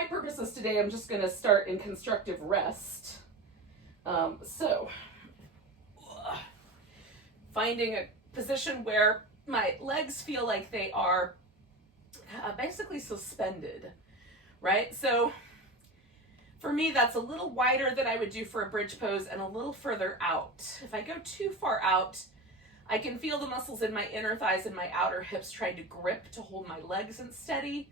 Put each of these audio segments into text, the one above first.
my purposes today, I'm just going to start in constructive rest. Finding a position where my legs feel like they are basically suspended, right? So for me, that's a little wider than I would do for a bridge pose and a little further out. If I go too far out, I can feel the muscles in my inner thighs and my outer hips trying to grip to hold my legs in steady.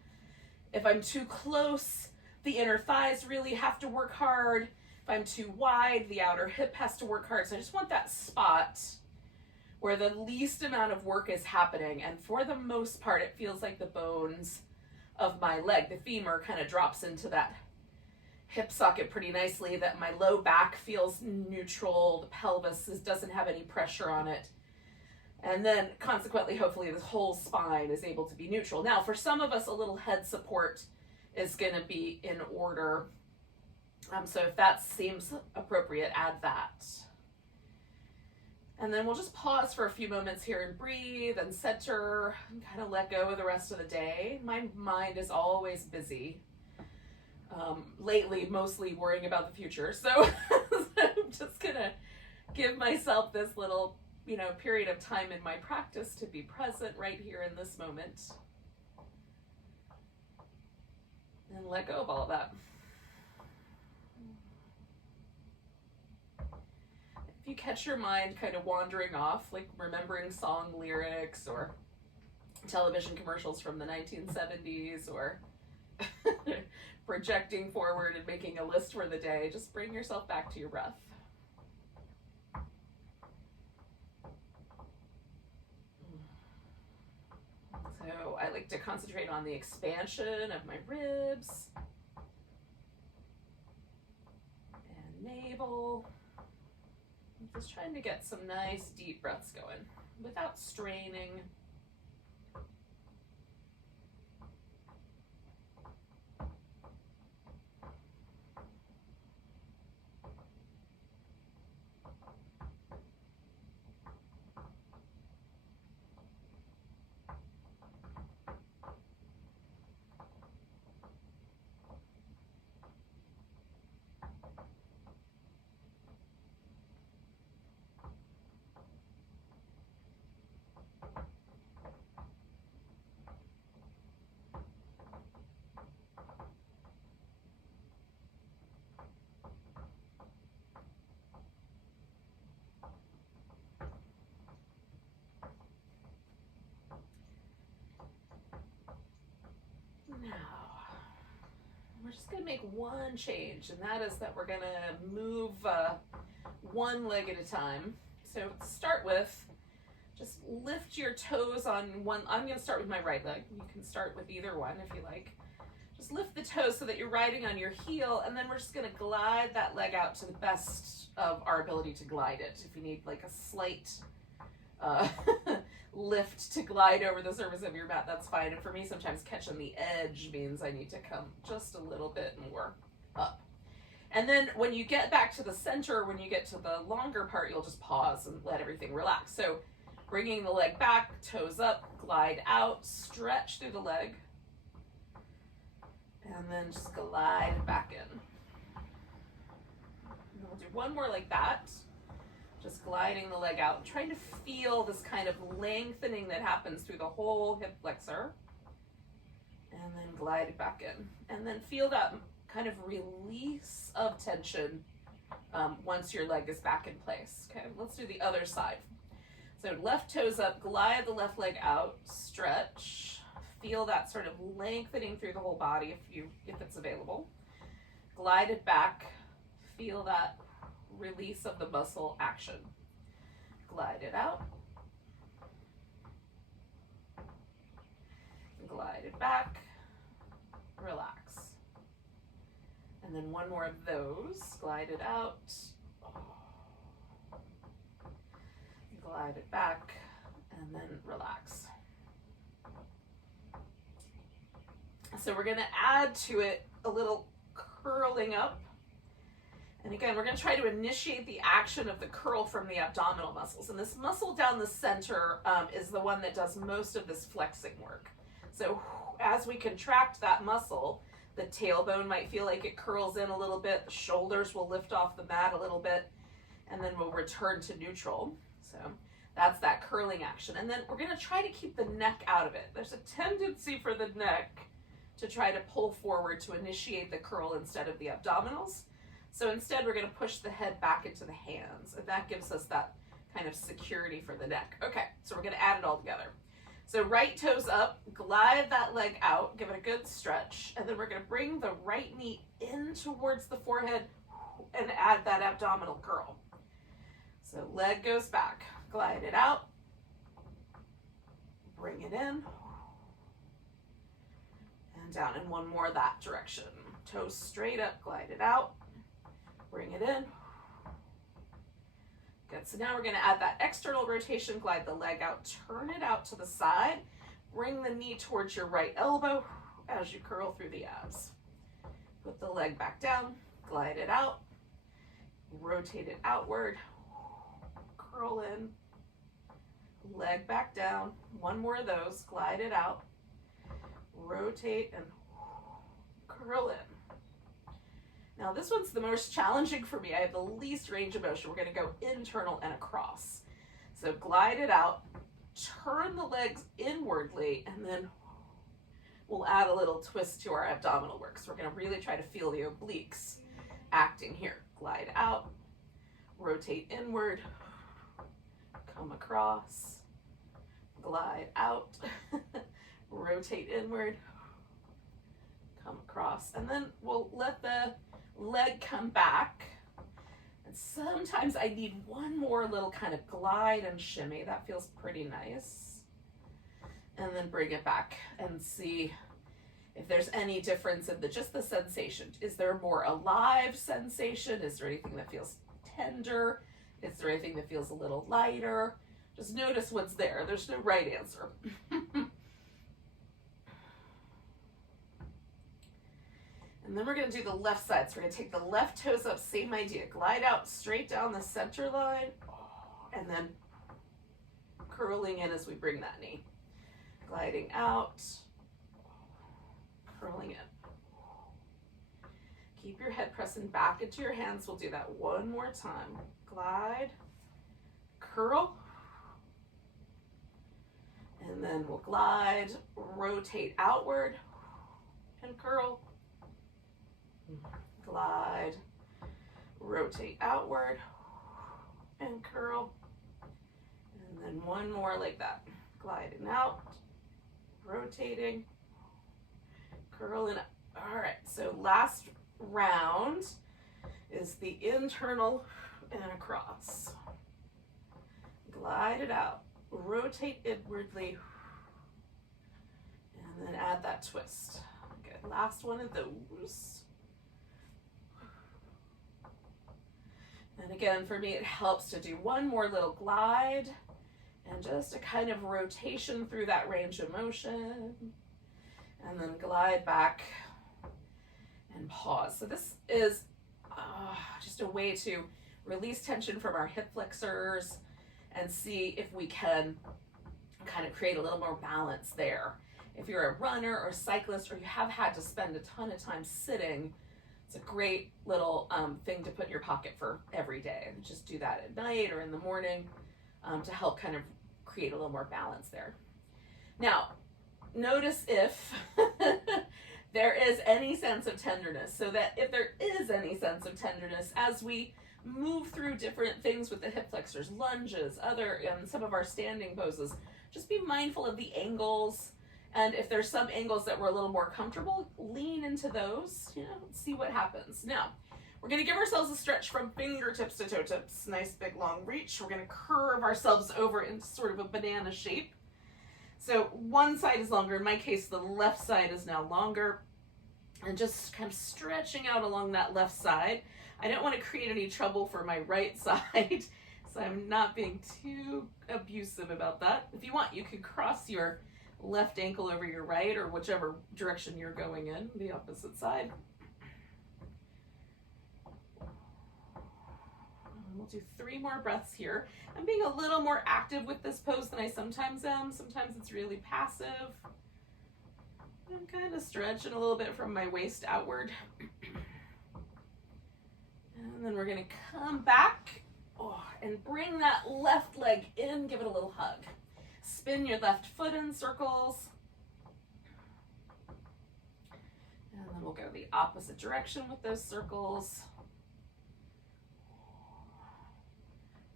If I'm too close, the inner thighs really have to work hard. If I'm too wide, the outer hip has to work hard. So I just want that spot where the least amount of work is happening. And for the most part, it feels like the bones of my leg, the femur, kind of drops into that hip socket pretty nicely, that my low back feels neutral, the pelvis doesn't have any pressure on it. And then consequently, hopefully this whole spine is able to be neutral. Now, for some of us, a little head support is going to be in order. So if that seems appropriate, add that. And then we'll just pause for a few moments here and breathe and center and kind of let go of the rest of the day. My mind is always busy. Lately, mostly worrying about the future. So I'm just going to give myself this little, period of time in my practice to be present right here in this moment. And let go of all of that. If you catch your mind kind of wandering off, like remembering song lyrics or television commercials from the 1970s or projecting forward and making a list for the day, just bring yourself back to your breath. So I like to concentrate on the expansion of my ribs and navel. I'm just trying to get some nice deep breaths going without straining. Now, we're just going to make one change, and that is that we're going to move one leg at a time. So to start with, just lift your toes on one. I'm going to start with my right leg. You can start with either one if you like. Just lift the toes so that you're riding on your heel, and then we're just going to glide that leg out to the best of our ability to glide it. If you need like a slight lift to glide over the surface of your mat, that's fine. And for me, sometimes catching the edge means I need to come just a little bit more up. And then when you get back to the center, when you get to the longer part, you'll just pause and let everything relax. So bringing the leg back, toes up, glide out, stretch through the leg, and then just glide back in. And we'll do one more like that. Just gliding the leg out, trying to feel this kind of lengthening that happens through the whole hip flexor. And then glide it back in. And then feel that kind of release of tension once your leg is back in place. Okay, let's do the other side. So left toes up, glide the left leg out, stretch. Feel that sort of lengthening through the whole body if it's available. Glide it back, feel that release of the muscle action. Glide it out. Glide it back. Relax. And then one more of those. Glide it out. Glide it back. And then relax. So we're going to add to it a little curling up. And again, we're going to try to initiate the action of the curl from the abdominal muscles. And this muscle down the center is the one that does most of this flexing work. So as we contract that muscle, The tailbone might feel like it curls in a little bit. The shoulders will lift off the mat a little bit, and then we'll return to neutral. So that's that curling action. And then we're going to try to keep the neck out of it. There's a tendency for the neck to try to pull forward to initiate the curl instead of the abdominals. So instead, we're going to push the head back into the hands, and that gives us that kind of security for the neck. Okay, so we're going to add it all together. So right toes up, glide that leg out, give it a good stretch, and then we're going to bring the right knee in towards the forehead and add that abdominal curl. So leg goes back, glide it out, bring it in, and down, and one more that direction. Toes straight up, glide it out, bring it in. Good, so now we're gonna add that external rotation, glide the leg out, turn it out to the side, bring the knee towards your right elbow as you curl through the abs. Put the leg back down, glide it out, rotate it outward, curl in, leg back down, one more of those, glide it out, rotate and curl in. Now this one's the most challenging for me. I have the least range of motion. We're going to go internal and across. So glide it out, turn the legs inwardly, and then we'll add a little twist to our abdominal work. So we're going to really try to feel the obliques acting here. Glide out, rotate inward, come across, glide out, rotate inward, come across, and then we'll let the leg come back. And sometimes I need one more little kind of glide and shimmy. That feels pretty nice. And then bring it back and see if there's any difference in just the sensation. Is there more alive sensation? Is there anything that feels tender? Is there anything that feels a little lighter? Just notice what's there. There's no right answer. And then we're going to do the left side. So we're going to take the left toes up, same idea. Glide out straight down the center line, and then curling in as we bring that knee. Gliding out, curling in. Keep your head pressing back into your hands. We'll do that one more time. Glide, curl, and then we'll glide, rotate outward, and curl. Glide, rotate outward, and curl. And then one more like that. Gliding out, rotating, curling up. All right, so last round is the internal and across. Glide it out, rotate inwardly, and then add that twist. Good, last one of those. And again, for me, it helps to do one more little glide and just a kind of rotation through that range of motion, and then glide back and pause. So this is just a way to release tension from our hip flexors and see if we can kind of create a little more balance there. If you're a runner or cyclist, or you have had to spend a ton of time sitting, it's a great little thing to put in your pocket for every day. And just do that at night or in the morning to help kind of create a little more balance there. Now, notice if there is any sense of tenderness, so that if there is any sense of tenderness as we move through different things with the hip flexors, lunges, some of our standing poses, just be mindful of the angles. And if there's some angles that we're a little more comfortable, lean into those, see what happens. Now, we're going to give ourselves a stretch from fingertips to toe tips. Nice big long reach. We're going to curve ourselves over into sort of a banana shape. So one side is longer. In my case, the left side is now longer. And just kind of stretching out along that left side. I don't want to create any trouble for my right side, so I'm not being too abusive about that. If you want, you can cross your left ankle over your right, or whichever direction you're going in, the opposite side. We'll do 3 more breaths here. I'm being a little more active with this pose than I sometimes am. Sometimes it's really passive. I'm kind of stretching a little bit from my waist outward. And then we're gonna come back and bring that left leg in, give it a little hug. Spin your left foot in circles. And then we'll go the opposite direction with those circles.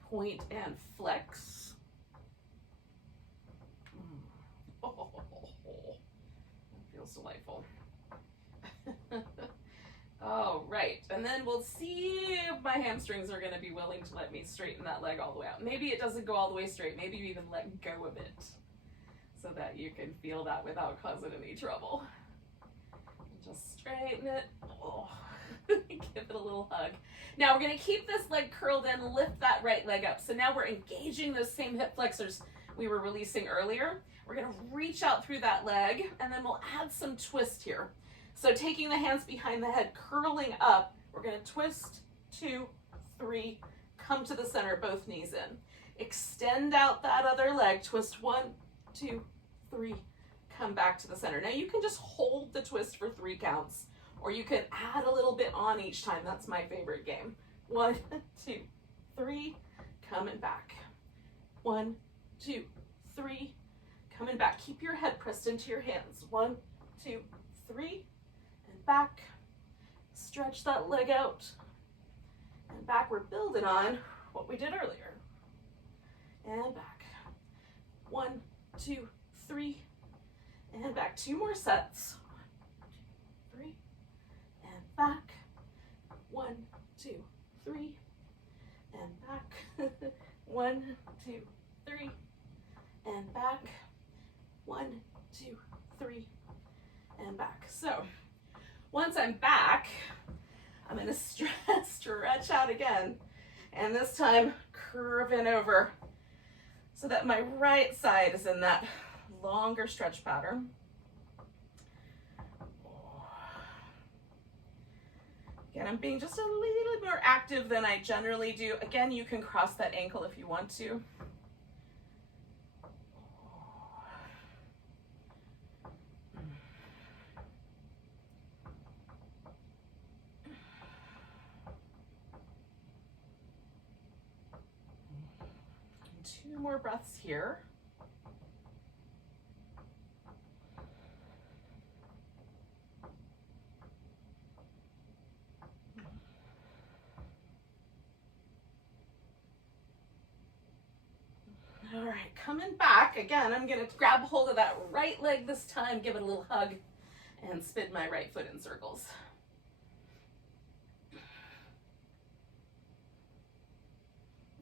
Point and flex. Oh, that feels delightful. All right, and then we'll see if my hamstrings are going to be willing to let me straighten that leg all the way out. Maybe it doesn't go all the way straight. Maybe you even let go of it so that you can feel that without causing any trouble. Just straighten it. Oh. Give it a little hug. Now we're going to keep this leg curled in, lift that right leg up. So now we're engaging those same hip flexors we were releasing earlier. We're going to reach out through that leg, and then we'll add some twist here. So taking the hands behind the head, curling up, we're going to twist, 2, 3, come to the center, both knees in. Extend out that other leg, twist 1, 2, 3, come back to the center. Now you can just hold the twist for 3 counts, or you can add a little bit on each time. That's my favorite game. 1, 2, 3, coming back. 1, 2, 3, coming back. Keep your head pressed into your hands. 1, 2, 3, and back. Stretch that leg out. And back, we're building on what we did earlier. And back. 1, 2, 3, and back. 2 more sets. 1, 2, 3. And back. 1, 2, 3, and back. 1, 2, 3, and back. 1, 2, 3, and back. So once I'm back, I'm going to stretch out again, and this time curving over so that my right side is in that longer stretch pattern. Again, I'm being just a little more active than I generally do. Again, you can cross that ankle if you want to. And 2 more breaths here. All right, coming back, again, I'm gonna grab hold of that right leg this time, give it a little hug, and spin my right foot in circles.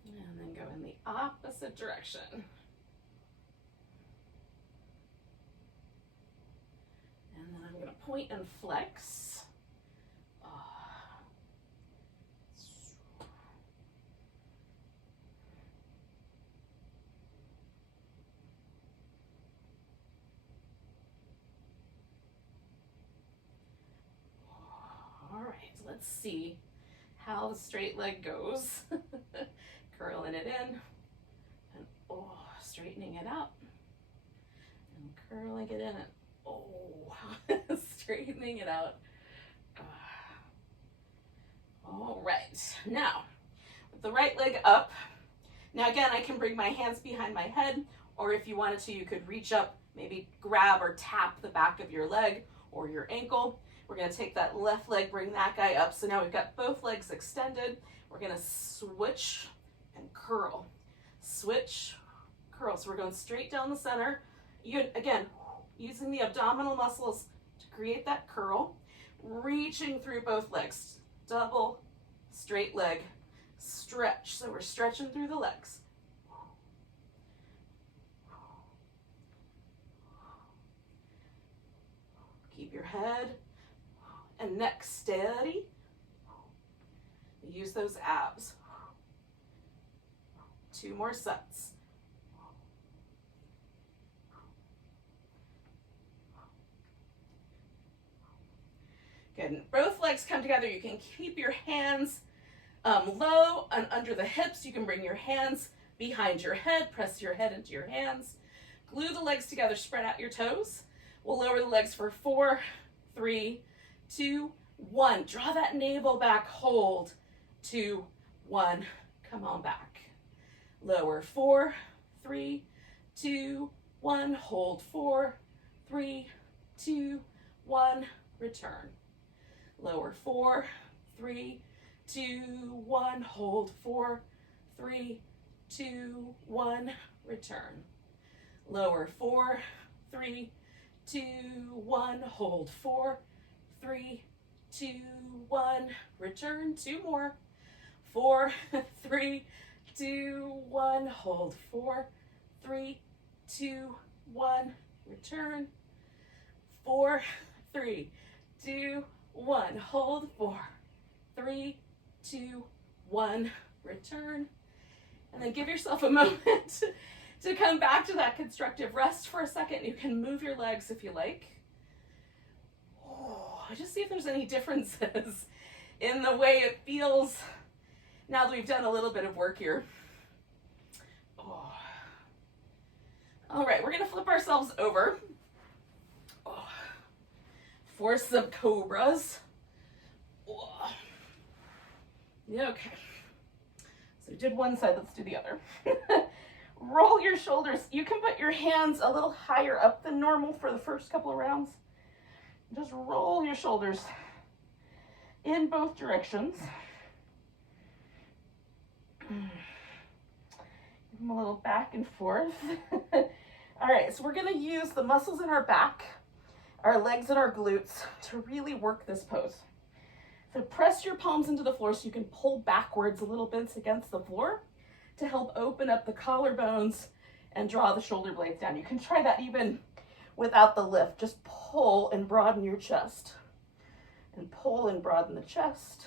And then go in the opposite direction. And then I'm gonna point and flex. Let's see how the straight leg goes. Curling it in, and straightening it out, and curling it in, and straightening it out. All right, now with the right leg up. Now again, I can bring my hands behind my head, or if you wanted to, you could reach up, maybe grab or tap the back of your leg or your ankle. We're going to take that left leg, bring that guy up. So now we've got both legs extended. We're going to switch and curl. Switch, curl. So we're going straight down the center. Again, using the abdominal muscles to create that curl. Reaching through both legs. Double, straight leg, stretch. So we're stretching through the legs. Keep your head and neck steady. Use those abs. 2 more sets. Good. And both legs come together. You can keep your hands low and under the hips. You can bring your hands behind your head. Press your head into your hands. Glue the legs together. Spread out your toes. We'll lower the legs for 4, 3, 2, 1. Draw that navel back, hold. 2, 1. Come on back. Lower 4, 3, 2, 1. Hold 4, 3, 2, 1. Return. Lower 4, 3, 2, 1. Hold 4, 3, 2, 1. Return. Lower 4, 3, 2, 1. Hold 4, 3, 2, 1. Return. 2 more. 4, 3, 2, 1. Hold 4, 3, 2, 1. Return. 4, 3, 2, 1. Hold 4, 3, 2, 1. Return. And then give yourself a moment to come back to that constructive rest for a second. You can move your legs if you like. Oh, just see if there's any differences in the way it feels now that we've done a little bit of work here. Oh. All right, we're gonna flip ourselves over. Oh. For some cobras. Oh. Okay. So we did one side, let's do the other. Roll your shoulders. You can put your hands a little higher up than normal for the first couple of rounds. Just roll your shoulders in both directions. Give them a little back and forth. All right, so we're gonna use the muscles in our back, our legs and our glutes to really work this pose. So press your palms into the floor so you can pull backwards a little bit against the floor to help open up the collarbones and draw the shoulder blades down. You can try that even without the lift. Just pull and broaden your chest. And pull and broaden the chest.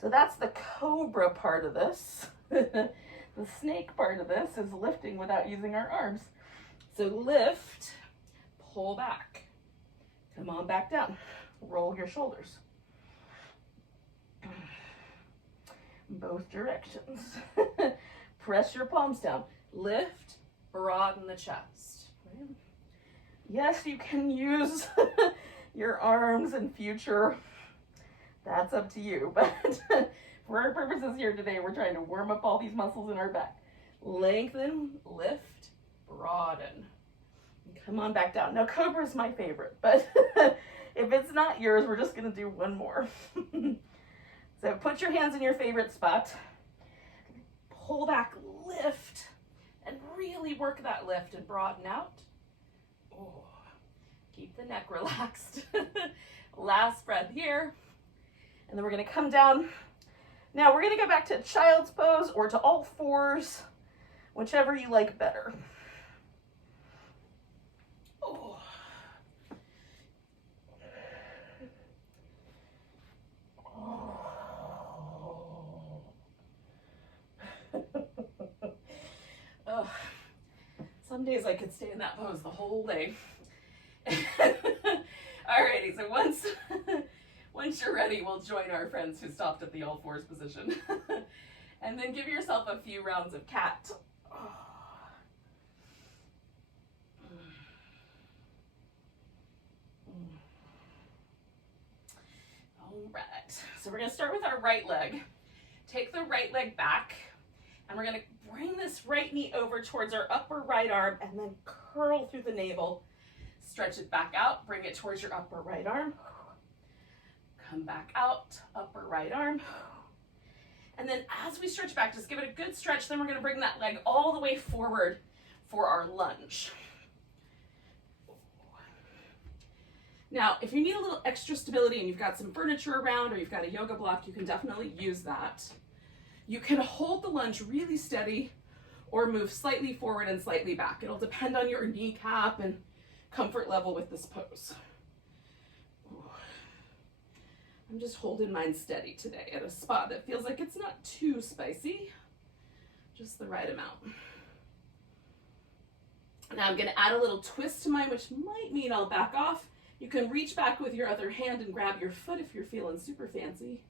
So that's the cobra part of this. The snake part of this is lifting without using our arms. So lift, pull back. Come on back down. Roll your shoulders. Both directions. Press your palms down. Lift, broaden the chest. Yes, you can use your arms in future. That's up to you. But for our purposes here today, we're trying to warm up all these muscles in our back. Lengthen, lift, broaden. Come on back down. Now, Cobra is my favorite, but if it's not yours, we're just going to do one more. So put your hands in your favorite spot. Pull back, lift, and really work that lift and broaden out. Oh, keep the neck relaxed. Last breath here. And then we're going to come down. Now we're going to go back to child's pose or to all fours, whichever you like better. Oh. Oh. Some days I could stay in that pose the whole day. Alrighty, so once you're ready, we'll join our friends who stopped at the all fours position. And then give yourself a few rounds of cat. All right, so we're gonna start with our right leg. Take the right leg back, and we're gonna bring this right knee over towards our upper right arm and then curl through the navel. Stretch it back out, bring it towards your upper right arm. Come back out, upper right arm. And then as we stretch back, just give it a good stretch. Then we're gonna bring that leg all the way forward for our lunge. Now, if you need a little extra stability and you've got some furniture around or you've got a yoga block, you can definitely use that. You can hold the lunge really steady or move slightly forward and slightly back. It'll depend on your kneecap and comfort level with this pose. I'm just holding mine steady today at a spot that feels like it's not too spicy, just the right amount. Now I'm gonna add a little twist to mine, which might mean I'll back off. You can reach back with your other hand and grab your foot if you're feeling super fancy.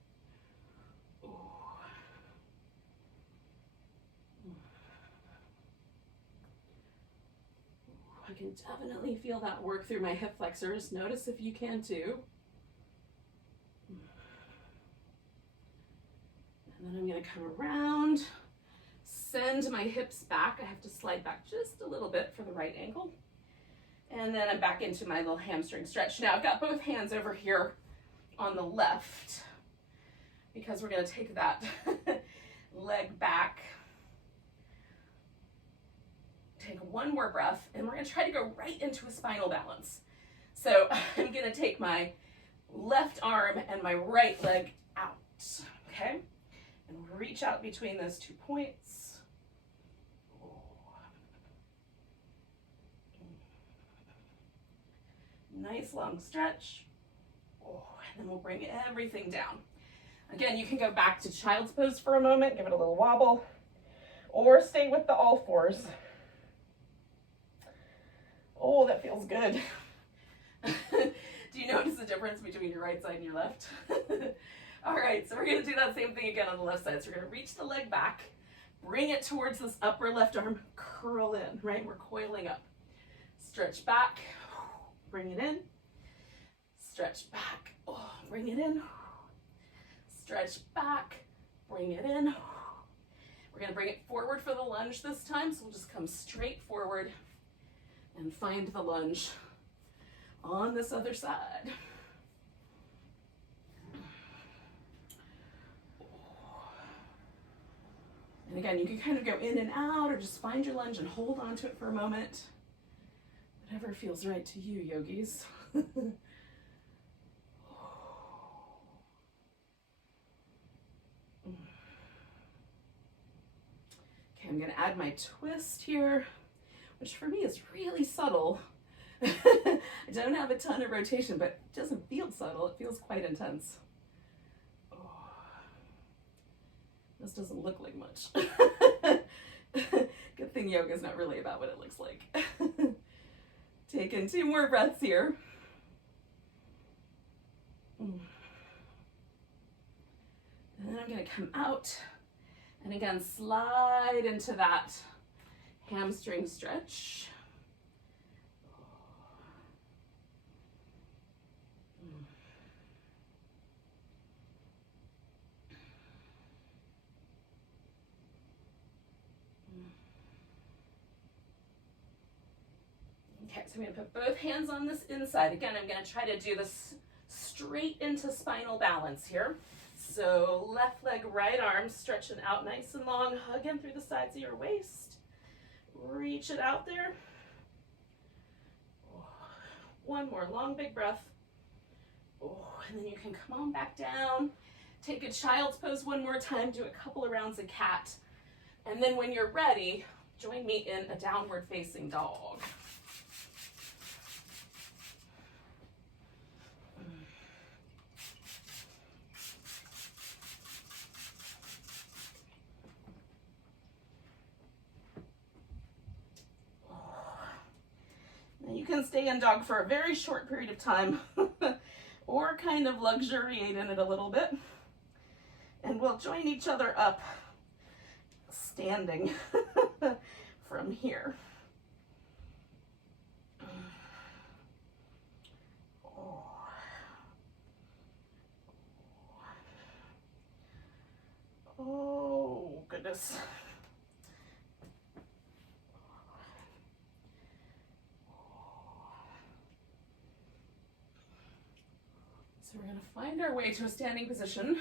I can definitely feel that work through my hip flexors. Notice if you can too. And then I'm going to come around, send my hips back. I have to slide back just a little bit for the right angle. And then I'm back into my little hamstring stretch. Now I've got both hands over here on the left because we're going to take that leg back. Take one more breath, and we're going to try to go right into a spinal balance. So I'm going to take my left arm and my right leg out, okay? And reach out between those 2 points. Nice long stretch. And then we'll bring everything down. Again, you can go back to child's pose for a moment, give it a little wobble, or stay with the all fours. Oh, that feels good. Do you notice the difference between your right side and your left? All right, so we're gonna do that same thing again on the left side. So we're gonna reach the leg back, bring it towards this upper left arm, curl in, right? We're coiling up. Stretch back, bring it in. Stretch back, bring it in. Stretch back, bring it in. We're gonna bring it forward for the lunge this time, so we'll just come straight forward and find the lunge on this other side. And again, you can kind of go in and out or just find your lunge and hold on to it for a moment. Whatever feels right to you, yogis. Okay, I'm gonna add my twist here, which for me is really subtle. I don't have a ton of rotation, but it doesn't feel subtle. It feels quite intense. This doesn't look like much. Good thing yoga is not really about what it looks like. Take in 2 more breaths here. And then I'm going to come out and again slide into that hamstring stretch. Okay, so I'm going to put both hands on this inside. Again, I'm going to try to do this straight into spinal balance here. So left leg, right arm, stretching out nice and long, hug in through the sides of your waist. Reach it out there. One more long, big breath. And then you can come on back down. Take a child's pose one more time. Do a couple of rounds of cat. And then when you're ready, join me in a downward facing dog. You can stay in dog for a very short period of time or kind of luxuriate in it a little bit. And we'll join each other up standing from here. Oh, goodness. So we're going to find our way to a standing position.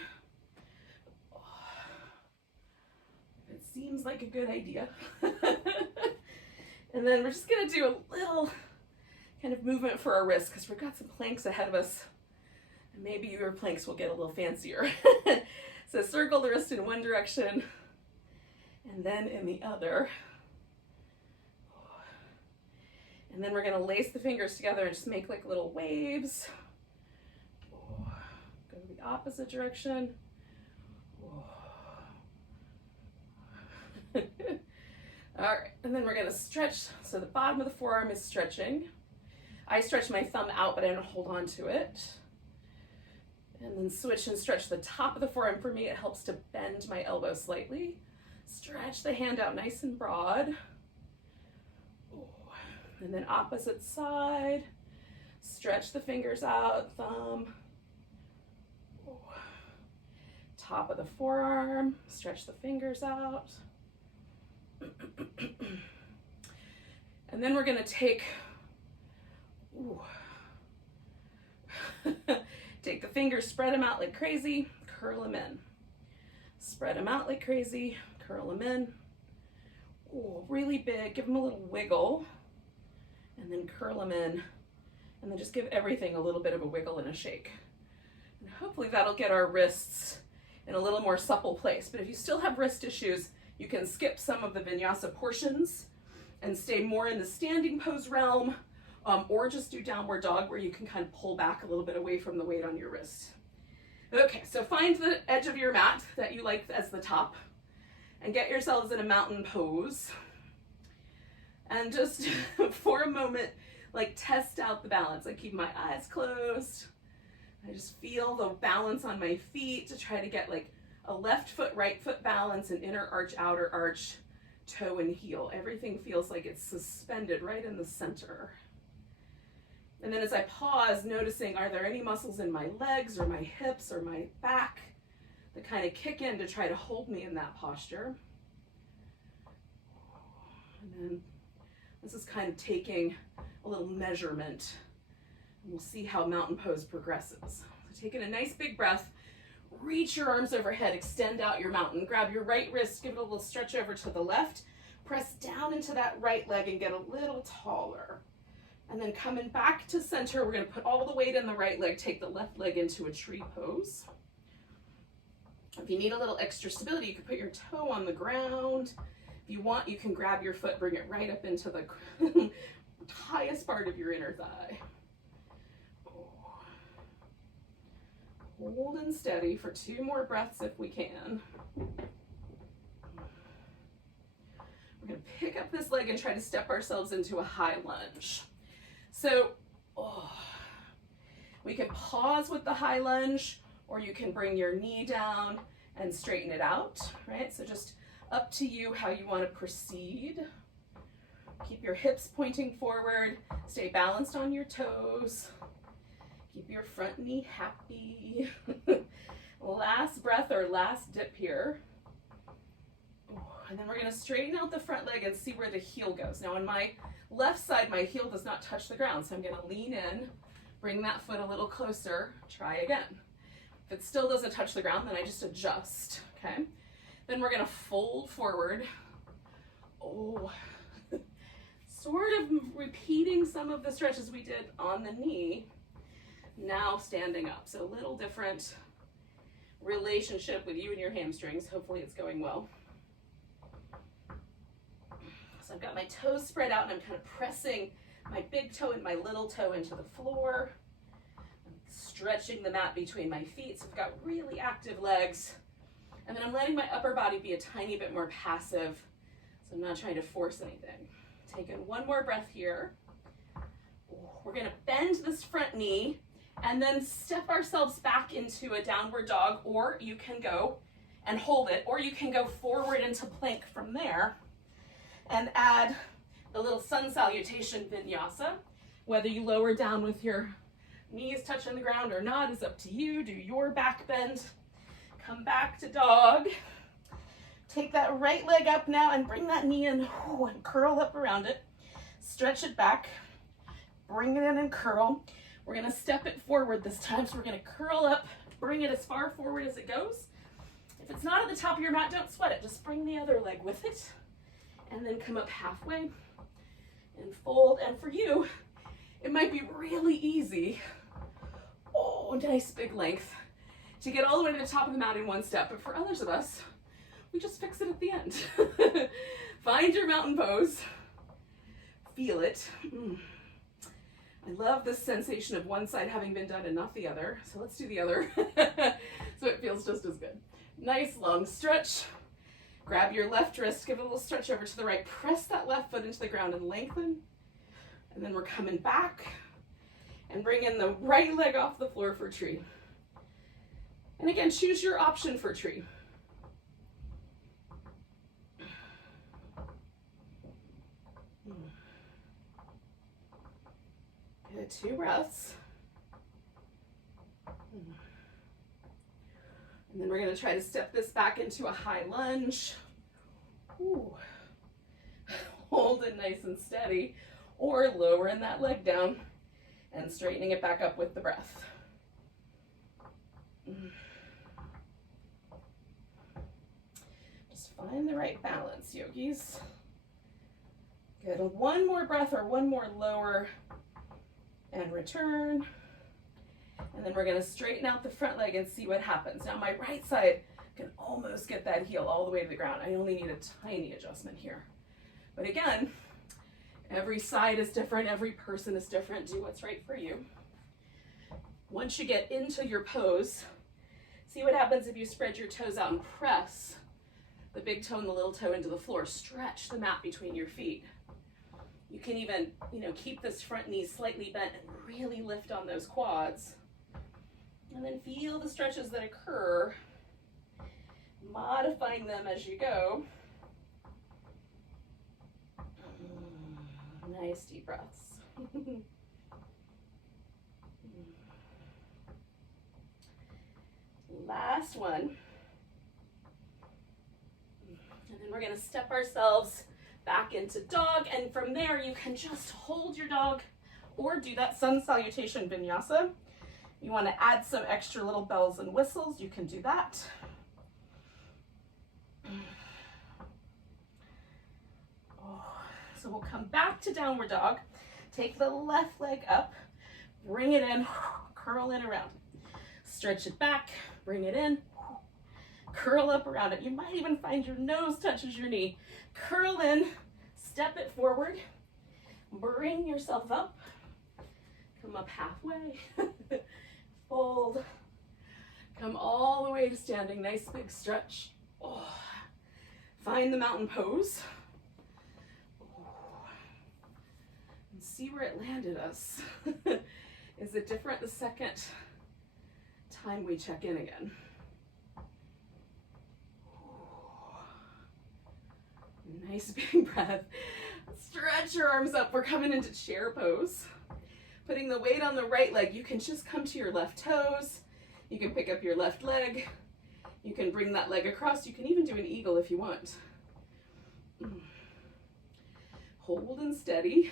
It seems like a good idea. And then we're just going to do a little kind of movement for our wrists because we've got some planks ahead of us. And maybe your planks will get a little fancier. So circle the wrist in one direction and then in the other. And then we're going to lace the fingers together and just make like little waves. Go the opposite direction. All right, and then we're going to stretch. So the bottom of the forearm is stretching. I stretch my thumb out, but I don't hold on to it. And then switch and stretch the top of the forearm. For me, it helps to bend my elbow slightly. Stretch the hand out nice and broad. And then opposite side, stretch the fingers out, thumb, top of the forearm, stretch the fingers out. And then we're gonna take, take the fingers, spread them out like crazy, curl them in. Spread them out like crazy, curl them in. Ooh, really big, give them a little wiggle, and then curl them in, and then just give everything a little bit of a wiggle and a shake. And hopefully that'll get our wrists in a little more supple place. But if you still have wrist issues, you can skip some of the vinyasa portions and stay more in the standing pose realm, or just do downward dog where you can kind of pull back a little bit away from the weight on your wrist. Okay, so find the edge of your mat that you like as the top and get yourselves in a mountain pose. And just for a moment, like test out the balance. I keep my eyes closed. I just feel the balance on my feet to try to get like a left foot, right foot balance, an inner arch, outer arch, toe and heel. Everything feels like it's suspended right in the center. And then as I pause, noticing, are there any muscles in my legs or my hips or my back that kind of kick in to try to hold me in that posture? And then this is kind of taking a little measurement. And we'll see how mountain pose progresses. So taking a nice big breath, reach your arms overhead, extend out your mountain, grab your right wrist, give it a little stretch over to the left, press down into that right leg and get a little taller. And then coming back to center, we're gonna put all the weight in the right leg, take the left leg into a tree pose. If you need a little extra stability, you can put your toe on the ground. If you want, you can grab your foot, bring it right up into the highest part of your inner thigh. Hold and steady for 2 more breaths if we can. We're gonna pick up this leg and try to step ourselves into a high lunge. So, we can pause with the high lunge, or you can bring your knee down and straighten it out, right? So just up to you how you want to proceed. Keep your hips pointing forward, stay balanced on your toes. Keep your front knee happy. Last breath or last dip here. And then we're gonna straighten out the front leg and see where the heel goes. Now on my left side, my heel does not touch the ground, so I'm gonna lean in, bring that foot a little closer, try again. If it still doesn't touch the ground, then I just adjust, okay? Then we're gonna fold forward. Sort of repeating some of the stretches we did on the knee, now standing up. So a little different relationship with you and your hamstrings. Hopefully it's going well. So I've got my toes spread out and I'm kind of pressing my big toe and my little toe into the floor. I'm stretching the mat between my feet, so I've got really active legs. And then I'm letting my upper body be a tiny bit more passive, so I'm not trying to force anything. Taking 1 more breath here. We're gonna bend this front knee and then step ourselves back into a downward dog, or you can go and hold it, or you can go forward into plank from there and add the little sun salutation vinyasa. Whether you lower down with your knees touching the ground or not is up to you. Do your back bend. Come back to dog. Take that right leg up now and bring that knee in and curl up around it. Stretch it back. Bring it in and curl. We're gonna step it forward this time, so we're gonna curl up, bring it as far forward as it goes. If it's not at the top of your mat, don't sweat it. Just bring the other leg with it. And then come up halfway and fold. And for you, it might be really easy, nice big length, to get all the way to the top of the mat in 1 step. But for others of us, we just fix it at the end. Find your mountain pose. Feel it. I love this sensation of one side having been done and not the other. So let's do the other. So it feels just as good. Nice long stretch. Grab your left wrist, give it a little stretch over to the right. Press that left foot into the ground and lengthen. And then we're coming back and bring in the right leg off the floor for tree. And again, choose your option for tree. Good, 2 breaths. And then we're going to try to step this back into a high lunge. Ooh. Hold it nice and steady, or lowering that leg down and straightening it back up with the breath. Just find the right balance, yogis. Good. One more breath or one more lower and return. And then we're going to straighten out the front leg and see what happens. Now my right side can almost get that heel all the way to the ground. I only need a tiny adjustment here. But again, every side is different, every person is different. Do what's right for you. Once you get into your pose, see what happens if you spread your toes out and press the big toe and the little toe into the floor. Stretch the mat between your feet. You can even, keep this front knee slightly bent and really lift on those quads. And then feel the stretches that occur, modifying them as you go. Nice deep breaths. Last one. And then we're going to step ourselves back into dog, and from there you can just hold your dog or do that sun salutation vinyasa. You want to add some extra little bells and whistles, you can do that. So we'll come back to downward dog. Take the left leg up, bring it in, curl in around it. Stretch it back, bring it in, curl up around it. You might even find your nose touches your knee. Curl in, step it forward, bring yourself up, come up halfway, fold, come all the way to standing, nice big stretch. Oh. Find the mountain pose. See where it landed us. Is it different the second time we check in again? Nice big breath. Stretch your arms up. We're coming into chair pose. Putting the weight on the right leg. You can just come to your left toes. You can pick up your left leg. You can bring that leg across. You can even do an eagle if you want. Hold and steady.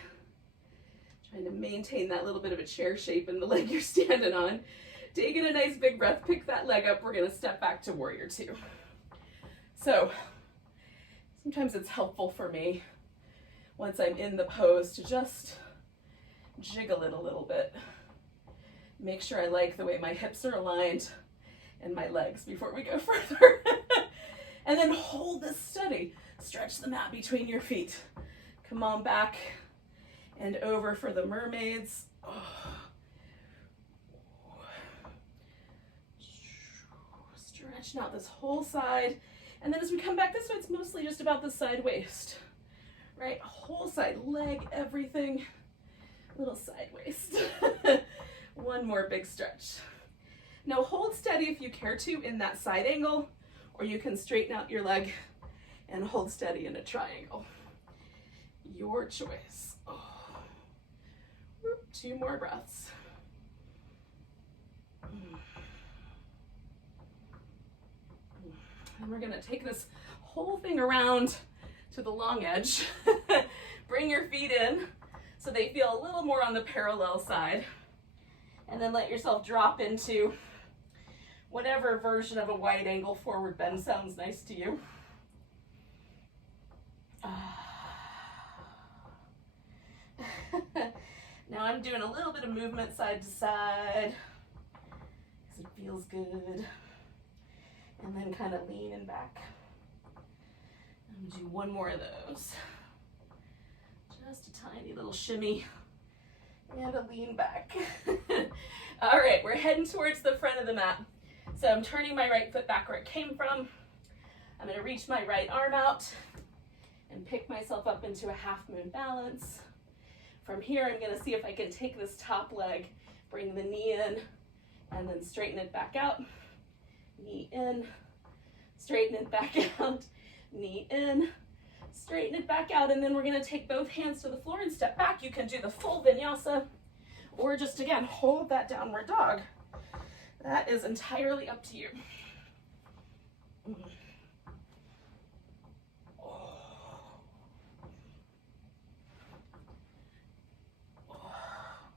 Trying to maintain that little bit of a chair shape in the leg you're standing on. Taking a nice big breath, pick that leg up. We're going to step back to warrior 2. So sometimes it's helpful for me once I'm in the pose to just jiggle it a little bit. Make sure I like the way my hips are aligned and my legs before we go further. And then hold this steady. Stretch the mat between your feet. Come on back and over for the mermaids. Oh. Stretching out this whole side. And then as we come back this way, it's mostly just about the side waist, right? Whole side, leg, everything. Little side waist. One more big stretch. Now hold steady if you care to in that side angle, or you can straighten out your leg and hold steady in a triangle. Your choice. Oh. 2 more breaths. And we're going to take this whole thing around to the long edge. Bring your feet in so they feel a little more on the parallel side. And then let yourself drop into whatever version of a wide angle forward bend sounds nice to you. Now I'm doing a little bit of movement side to side because it feels good. And then kind of leaning back. I'm gonna do one more of those. Just a tiny little shimmy and a lean back. All right, we're heading towards the front of the mat. So I'm turning my right foot back where it came from. I'm gonna reach my right arm out and pick myself up into a half moon balance. From here, I'm gonna see if I can take this top leg, bring the knee in, and then straighten it back out. Knee in, straighten it back out, knee in, straighten it back out, and then we're gonna take both hands to the floor and step back. You can do the full vinyasa, or just, again, hold that downward dog. That is entirely up to you.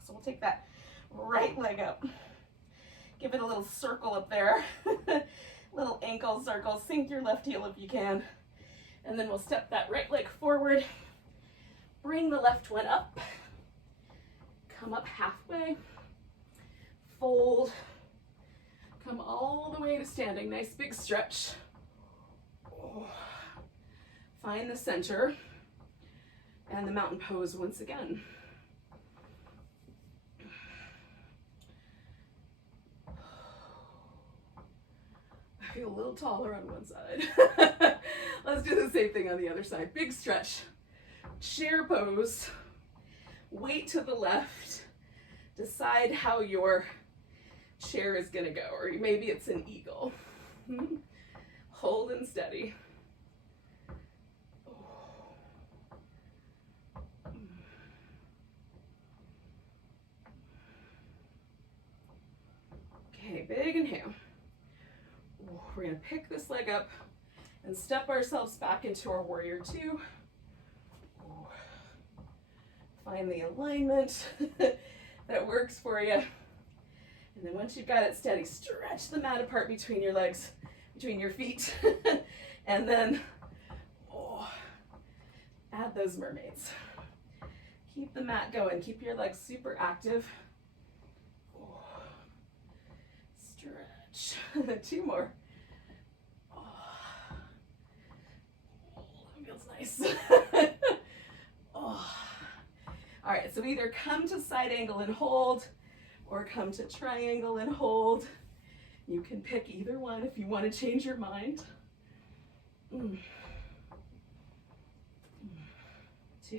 So we'll take that right leg up. Give it a little circle up there. Little ankle circle. Sink your left heel if you can. And then we'll step that right leg forward. Bring the left one up. Come up halfway. Fold. Come all the way to standing. Nice big stretch. Find the center. And the mountain pose once again. I feel a little taller on one side. Let's do the same thing on the other side. Big stretch. Chair pose. Weight to the left. Decide how your chair is going to go, or maybe it's an eagle. Hold and steady. Okay, big inhale. We're going to pick this leg up and step ourselves back into our warrior two. Find the alignment that works for you. And then once you've got it steady, stretch the mat apart between your legs, between your feet. And then add those mermaids. Keep the mat going. Keep your legs super active. Stretch. Two more. That feels nice. All right, so either come to side angle and hold, or come to triangle and hold. You can pick either one if you want to change your mind. 2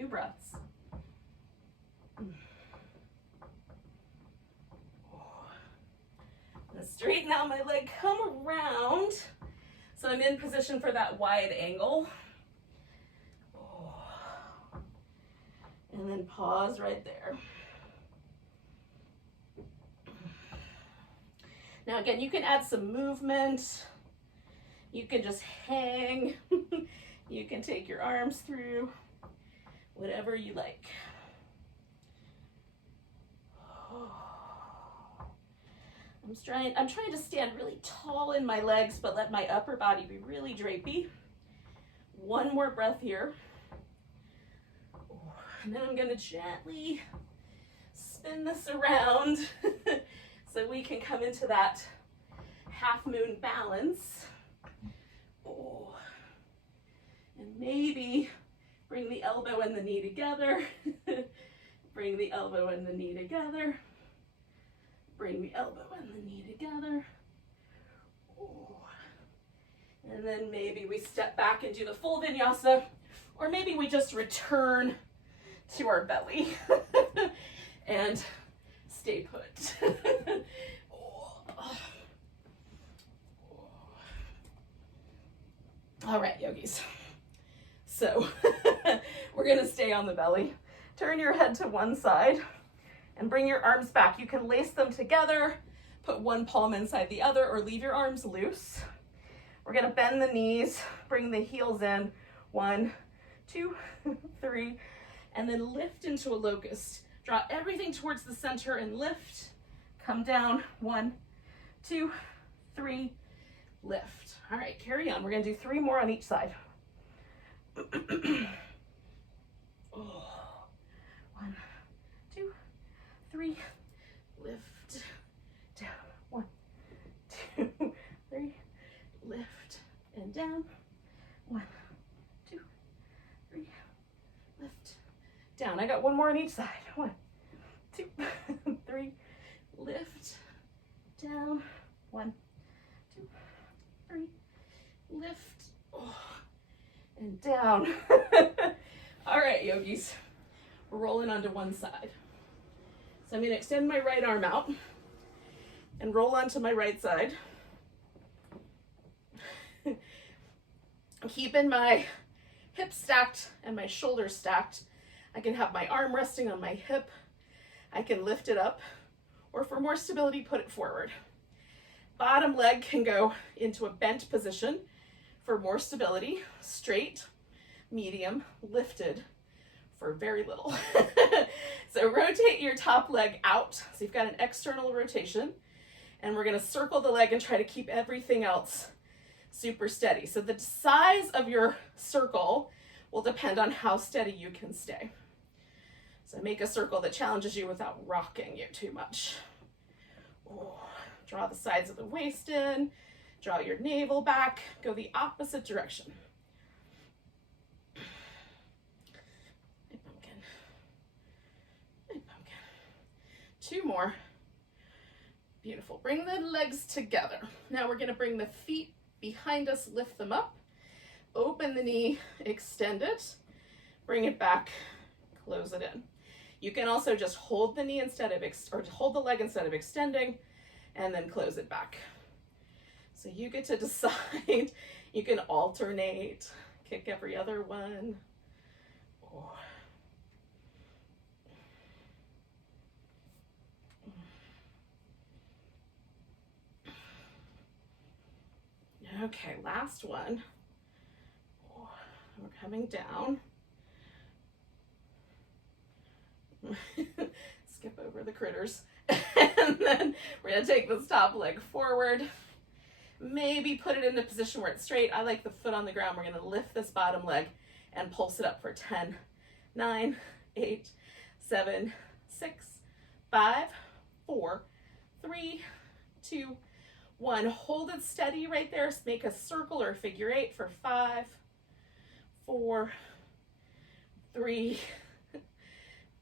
breaths. I'm gonna straighten out my leg, come around. So I'm in position for that wide angle. And then pause right there. Now again, you can add some movement. You can just hang. You can take your arms through, whatever you like. I'm trying to stand really tall in my legs, but let my upper body be really drapey. One more breath here. And then I'm going to gently spin this around so we can come into that half moon balance. And maybe bring the elbow and the knee together. Bring the elbow and the knee together. Bring the elbow and the knee together. And then maybe we step back and do the full vinyasa, or maybe we just return to our belly and stay put. All right, yogis. So we're gonna stay on the belly. Turn your head to one side and bring your arms back. You can lace them together, put one palm inside the other, or leave your arms loose. We're gonna bend the knees, bring the heels in. 1, 2, 3, and then lift into a locust. Draw everything towards the center and lift. Come down. 1, 2, 3, lift. All right, carry on. We're gonna do 3 more on each side. 1, 2, 3, lift, down. 1, 2, 3, lift, and down. 1, 2, 3, lift, down. I got 1 more on each side. 1, 2, 3, lift, down. 1, 2, 3, lift, and down. All right, yogis, we're rolling onto one side. So I'm gonna extend my right arm out and roll onto my right side. Keeping my hips stacked and my shoulders stacked. I can have my arm resting on my hip. I can lift it up, or for more stability, put it forward. Bottom leg can go into a bent position for more stability, straight, medium, lifted for very little. So rotate your top leg out. So you've got an external rotation, and we're gonna circle the leg and try to keep everything else super steady. So the size of your circle will depend on how steady you can stay. So make a circle that challenges you without rocking you too much. Oh, draw the sides of the waist in, draw your navel back, go the opposite direction. Hey, pumpkin. Hey, pumpkin. 2 more. Beautiful. Bring the legs together. Now we're going to bring the feet behind us, lift them up, open the knee, extend it, bring it back, close it in. You can also just hold the knee instead of, or hold the leg instead of extending, and then close it back. So you get to decide. You can alternate, kick every other one. Oh. Okay, last one. Oh, we're coming down. Skip over the critters. And then we're gonna take this top leg forward. Maybe put it in a position where it's straight. I like the foot on the ground. We're gonna lift this bottom leg and pulse it up for 10, 9, 8, 7, 6, 5, 4, 3, 2, 1. Hold it steady right there. Make a circle or a figure 8 for 5, 4, 3,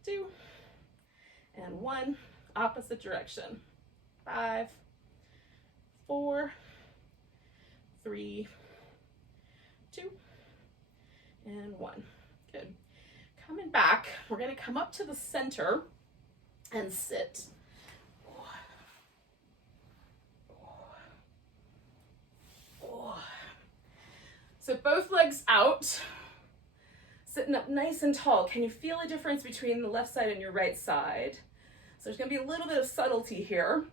2, and 1. Opposite direction. 5, 4, 3, 2, and 1. Good. Coming back, we're going to come up to the center and sit. So both legs out, sitting up nice and tall. Can you feel a difference between the left side and your right side? So there's gonna be a little bit of subtlety here.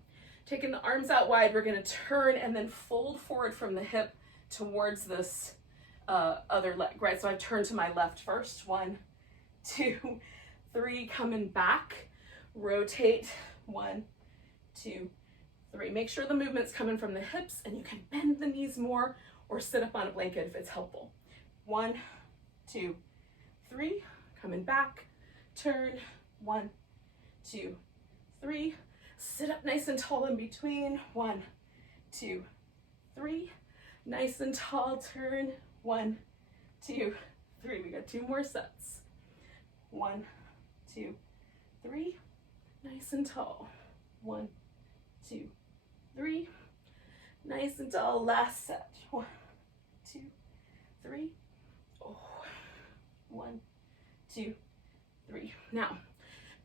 Taking the arms out wide, we're gonna turn and then fold forward from the hip towards this other leg, right? So I turn to my left first. 1, 2, 3, coming back. Rotate. 1, 2, 3. Make sure the movement's coming from the hips, and you can bend the knees more or sit up on a blanket if it's helpful. 1, 2, 3, coming back, turn. 1, 2, 3, sit up nice and tall in between. 1, 2, 3, nice and tall, turn. 1, 2, 3. We got 2 more sets. 1, 2, 3, nice and tall. 1, 2, 3, nice and tall. Last set. 1, 2, 3. Oh. 1, 2, 3. Now,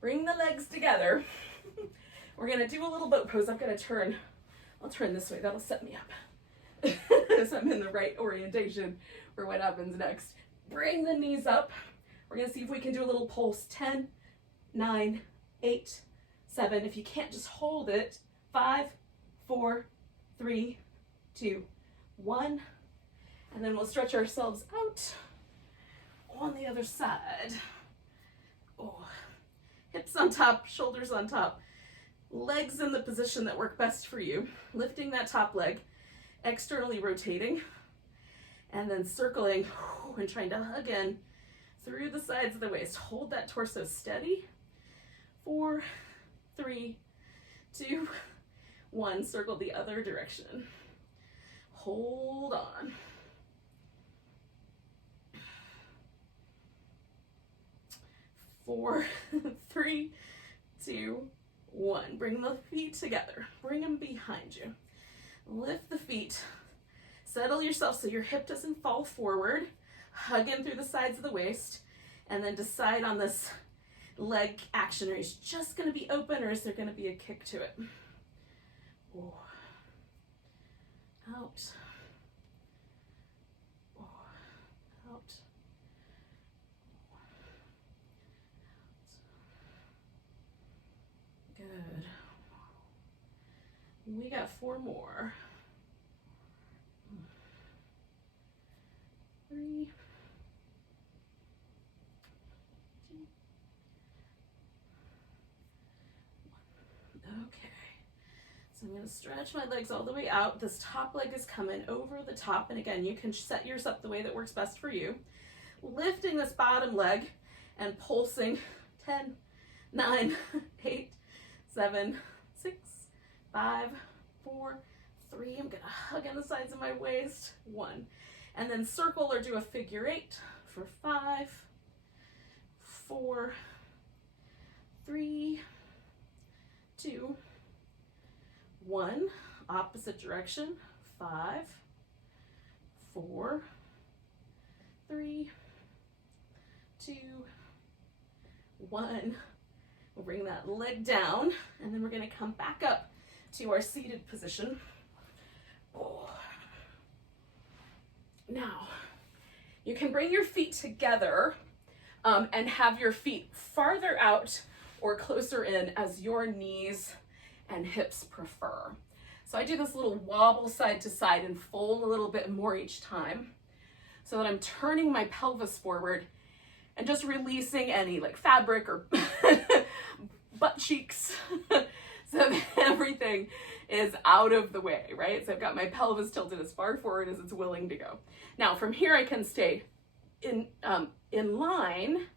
bring the legs together. We're gonna do a little boat pose. I'm gonna turn. I'll turn this way. That'll set me up. So I'm in the right orientation for what happens next. Bring the knees up. We're gonna see if we can do a little pulse. 10, 9, 8, 7. If you can't, just hold it. 5, 4, 3, 2, 1. And then we'll stretch ourselves out on the other side. Oh. Hips on top, shoulders on top. Legs in the position that work best for you. Lifting that top leg, externally rotating, and then circling and trying to hug in through the sides of the waist. Hold that torso steady. 4, 3, 2, 1. Circle the other direction. Hold on. 4, 3, 2, 1. Bring the feet together. Bring them behind you. Lift the feet. Settle yourself so your hip doesn't fall forward. Hug in through the sides of the waist. And then decide on this leg action. Are you just going to be open, or is there going to be a kick to it? Oh. Out. Oh. Out. 4 more. 3, 2, 1. Okay. So I'm going to stretch my legs all the way out. This top leg is coming over the top. And again, you can set yours up the way that works best for you. Lifting this bottom leg and pulsing 10, 9, 8, 7, 6, 5, 4, 3. I'm going to hug on the sides of my waist. 1. And then circle or do a figure 8 for 5, 4, 3, 2, 1. Opposite direction. 5, 4, 3, 2, 1. We'll bring that leg down, and then we're going to come back up to our seated position. Oh. Now, you can bring your feet together and have your feet farther out or closer in as your knees and hips prefer. So I do this little wobble side to side and fold a little bit more each time so that I'm turning my pelvis forward and just releasing any like fabric or butt cheeks so that everything is out of the way, right? So I've got my pelvis tilted as far forward as it's willing to go. Now from here I can stay in line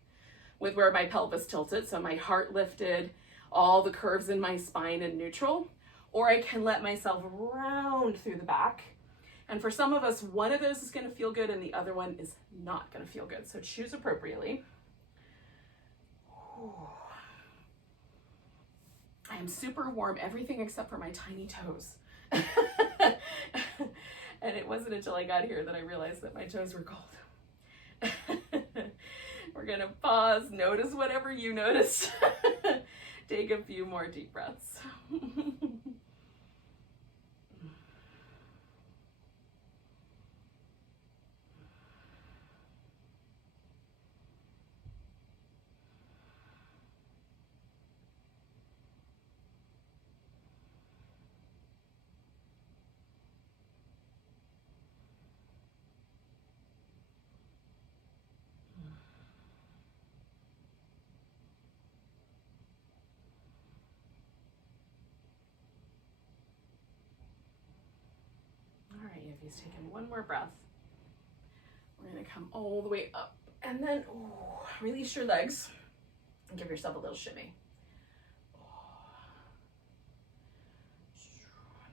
with where my pelvis tilted, so my heart lifted, all the curves in my spine in neutral, or I can let myself round through the back. And for some of us, one of those is going to feel good and the other one is not going to feel good. So choose appropriately. I am super warm, everything except for my tiny toes. And it wasn't until I got here that I realized that my toes were cold. We're going to pause, notice whatever you noticed. Take a few more deep breaths. He's taking one more breath. We're going to come all the way up and then release your legs and give yourself a little shimmy.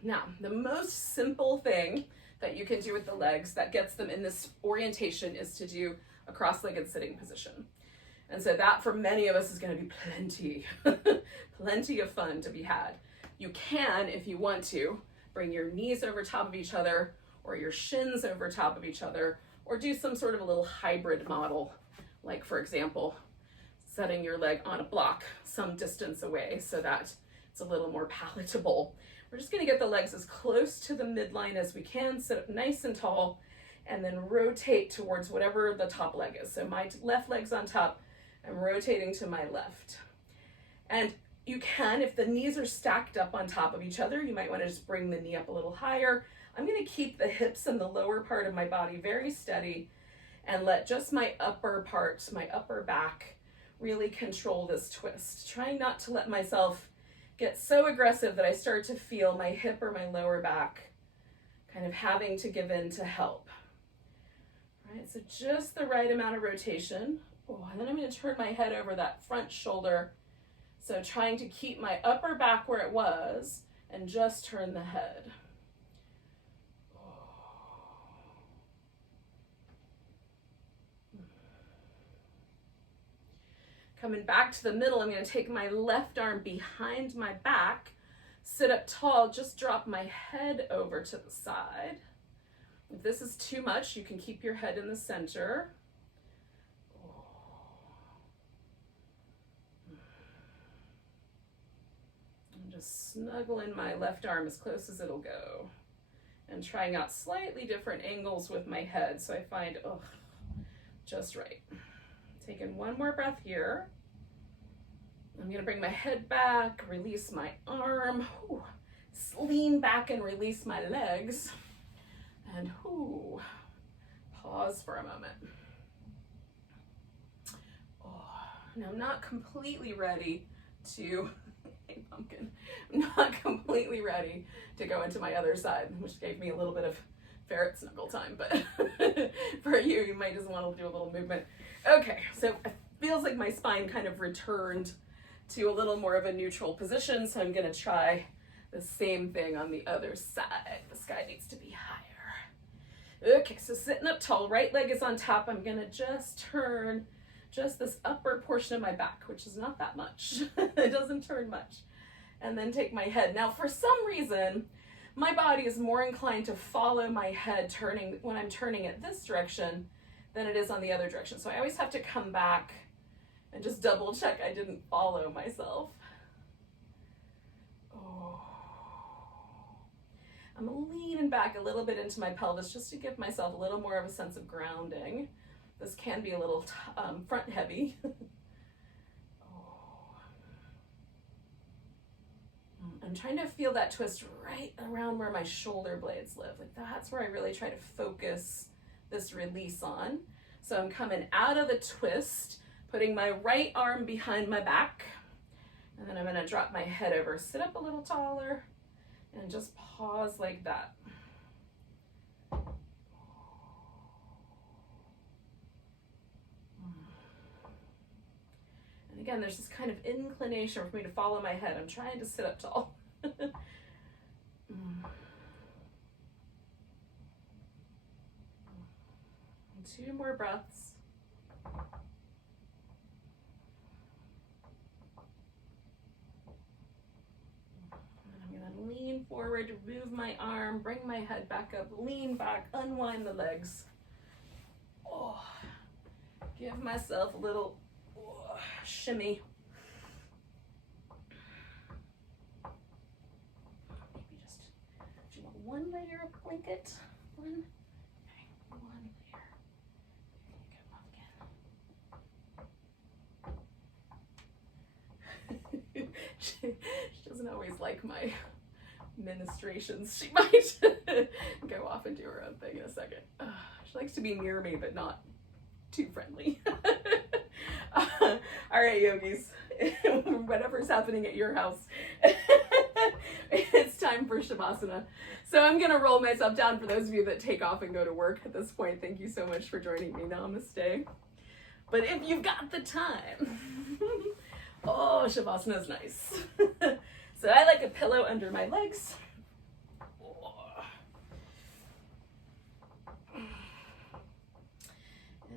Now, the most simple thing that you can do with the legs that gets them in this orientation is to do a cross-legged sitting position. And so that for many of us is going to be plenty of fun to be had. You can, if you want to, bring your knees over top of each other or your shins over top of each other, or do some sort of a little hybrid model, like for example, setting your leg on a block some distance away so that it's a little more palatable. We're just gonna get the legs as close to the midline as we can, sit up nice and tall, and then rotate towards whatever the top leg is. So my left leg's on top, I'm rotating to my left. And you can, if the knees are stacked up on top of each other, you might wanna just bring the knee up a little higher. I'm going to keep the hips and the lower part of my body very steady and let just my upper part, my upper back, really control this twist. Trying not to let myself get so aggressive that I start to feel my hip or my lower back kind of having to give in to help. All right, so just the right amount of rotation. Oh, and then I'm going to turn my head over that front shoulder. So trying to keep my upper back where it was and just turn the head. Coming back to the middle, I'm going to take my left arm behind my back, sit up tall, just drop my head over to the side. If this is too much, you can keep your head in the center. And just snuggle in my left arm as close as it'll go. And trying out slightly different angles with my head so I find, just right. Taking one more breath here. I'm going to bring my head back, release my arm, lean back and release my legs. And pause for a moment. Now I'm not completely ready to, hey pumpkin, I'm not completely ready to go into my other side, which gave me a little bit of ferret snuggle time, but for you, you might just want to do a little movement. Okay, so it feels like my spine kind of returned to a little more of a neutral position, so I'm gonna try the same thing on the other side. This guy needs to be higher. Okay, so sitting up tall, right leg is on top. I'm gonna just turn just this upper portion of my back, which is not that much. It doesn't turn much. And then take my head. Now, for some reason, my body is more inclined to follow my head turning when I'm turning it this direction than it is on the other direction. So I always have to come back and just double check I didn't follow myself. I'm leaning back a little bit into my pelvis just to give myself a little more of a sense of grounding. This can be a little front heavy. I'm trying to feel that twist right around where my shoulder blades live. Like that's where I really try to focus this release on. So I'm coming out of the twist, putting my right arm behind my back, and then I'm gonna drop my head over, sit up a little taller, and just pause like that. And again, there's this kind of inclination for me to follow my head. I'm trying to sit up tall. 2 more breaths. And I'm gonna lean forward, move my arm, bring my head back up, lean back, unwind the legs. Give myself a little shimmy. Maybe just do one layer of blanket. One layer. There you go, pumpkin. She doesn't always like my ministrations. She might go off and do her own thing in a second. She likes to be near me, but not too friendly. All right, yogis, whatever's happening at your house, it's time for Shavasana. So I'm gonna roll myself down for those of you that take off and go to work at this point. Thank you so much for joining me. Namaste. But if you've got the time, Shavasana is nice. So I like a pillow under my legs.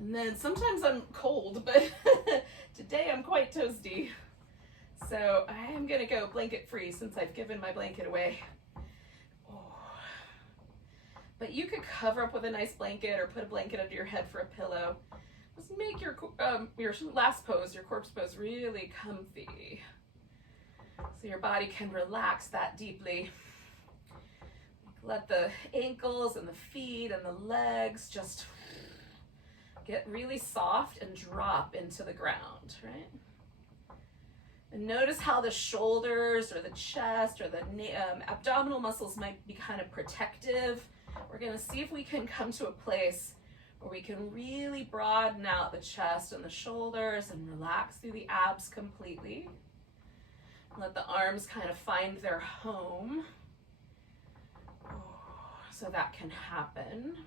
And then sometimes I'm cold, but today I'm quite toasty. So I am gonna go blanket free since I've given my blanket away. But you could cover up with a nice blanket or put a blanket under your head for a pillow. Just make your last pose, your corpse pose, really comfy. So your body can relax that deeply. Let the ankles and the feet and the legs just get really soft and drop into the ground, right? And notice how the shoulders or the chest or the abdominal muscles might be kind of protective. We're gonna see if we can come to a place where we can really broaden out the chest and the shoulders and relax through the abs completely. Let the arms kind of find their home. So that can happen.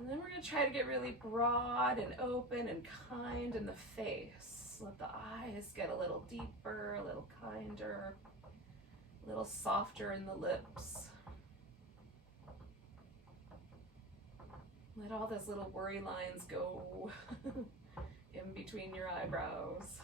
And then we're gonna try to get really broad and open and kind in the face. Let the eyes get a little deeper, a little kinder, a little softer in the lips. Let all those little worry lines go in between your eyebrows.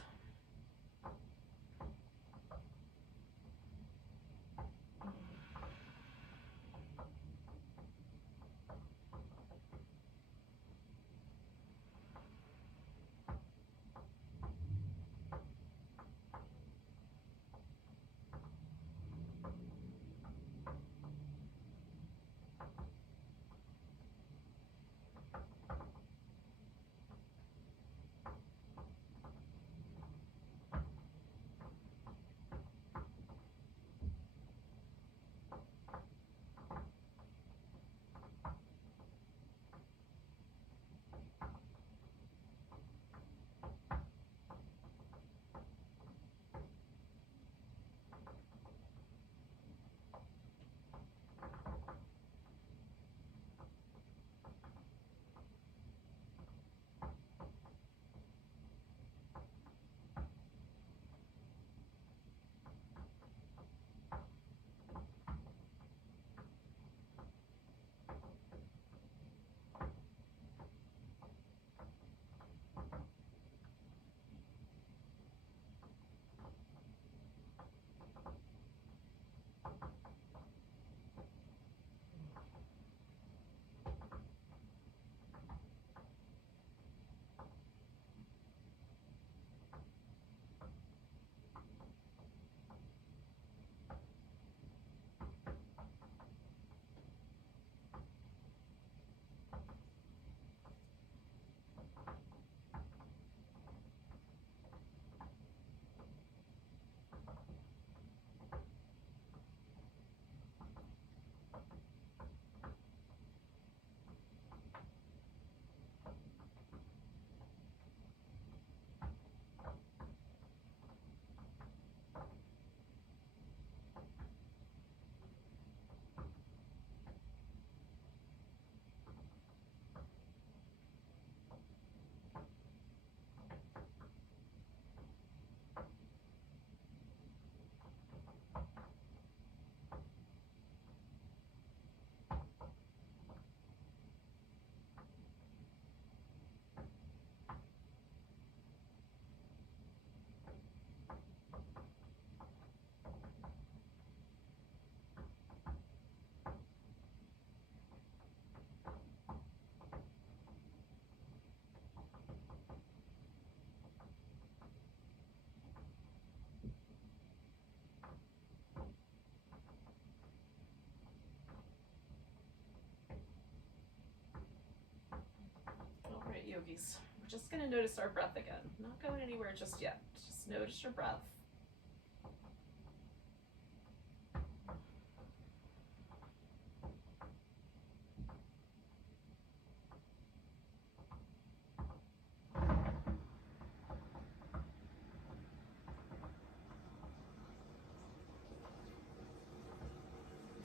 yogis. We're just going to notice our breath again. Not going anywhere just yet. Just notice your breath.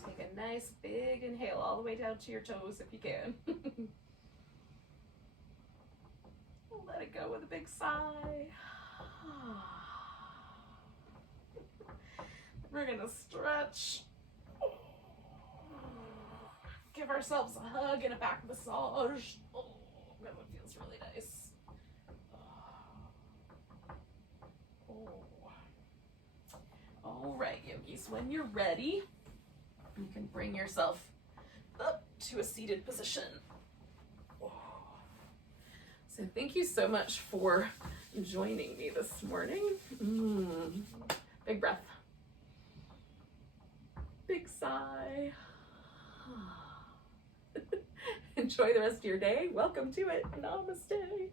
Take a nice big inhale all the way down to your toes if you can. Let it go with a big sigh. We're gonna stretch. Give ourselves a hug and a back massage. Oh, that one feels really nice. All right, yogis, when you're ready, you can bring yourself up to a seated position. So thank you so much for joining me this morning. Big breath. Big sigh. Enjoy the rest of your day. Welcome to it. Namaste.